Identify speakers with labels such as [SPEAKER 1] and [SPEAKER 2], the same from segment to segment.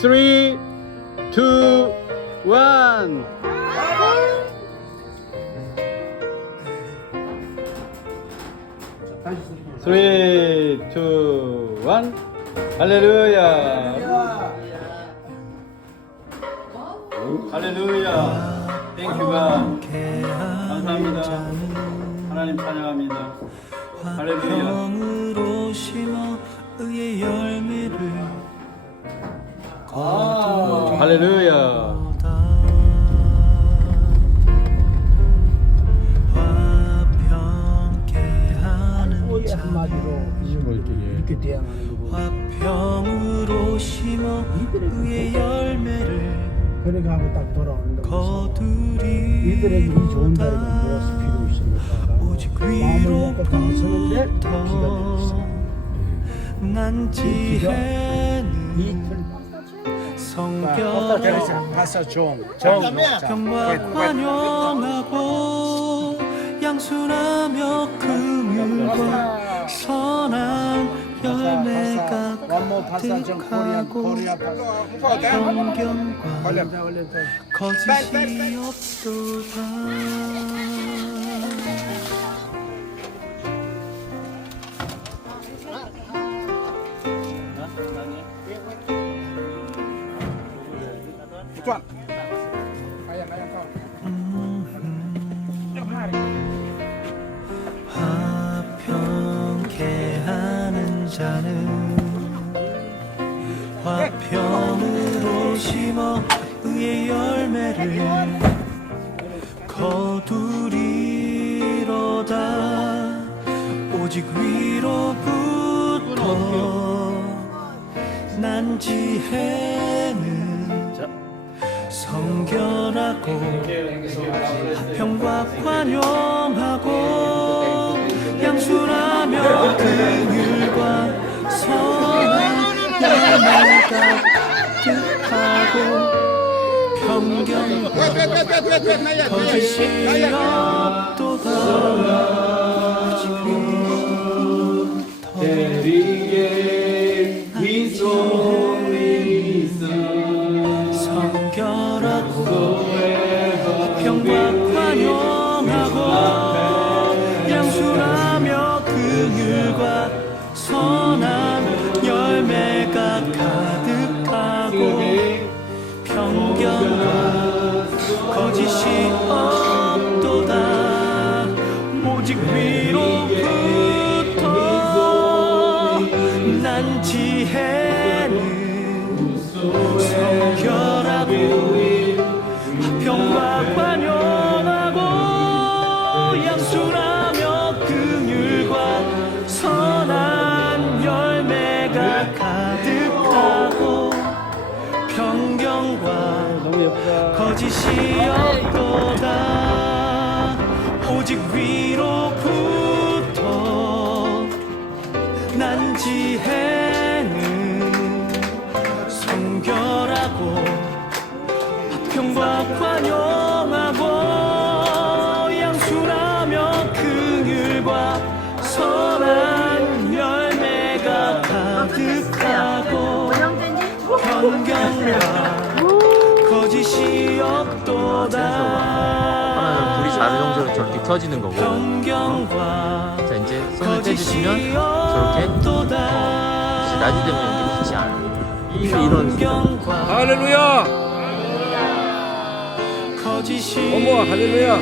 [SPEAKER 1] Three, two, one. Three, two, one. 할렐루야. 할렐루야. Thank you God. 감사합니다. 하나님 찬양합니다. 할렐루야. 아, 할렐루야.
[SPEAKER 2] 한마디로 이렇게 대항하는 거고
[SPEAKER 3] 화평으로 심어 의의 열
[SPEAKER 2] 하고 딱 돌아오는 거
[SPEAKER 3] 거두리
[SPEAKER 2] 이들에게 이 좋은 자리가 무엇이 필요 있습니까? 마음을 먹고 당서는데 비가 되고 이틀 종
[SPEAKER 3] 평화 환영하고 양순하며 금율과 선한 열매가 가득하고 경경과
[SPEAKER 2] 올렸다 올렸다.
[SPEAKER 3] 거짓이 없도다.
[SPEAKER 2] 뚜안
[SPEAKER 3] 자는 화평으로 심어 의의 열매를 거두리로다. 오직 위로부터 난 지혜는 성결하고 평과 관용하고 양순하며 긍휼과 선한 열매가 뜻하고 평경과 거짓이 없도다 오직 성결하고 평과 관용하고 양순하며 긍휼과 선 오직 위로부터 난 지혜는 성결하고 화평과 관용하고 양순하며 긍휼과 선한 열매가 가득하고 편견과 거짓이 없도다. 오직 위 난 지혜는 성결하고 화평과 관용하고 양순하며 긍휼과 선한 열매가 가득하고 편견과 거짓이 없도다
[SPEAKER 4] 저렇게 켜지는 거고. 자 이제 손을 떼주시면 저렇게 이제 어, 낮이 되면 이렇게 빛이 안 이런 이런
[SPEAKER 5] 할렐루야! 어머 할렐루야!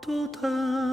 [SPEAKER 5] 또 다.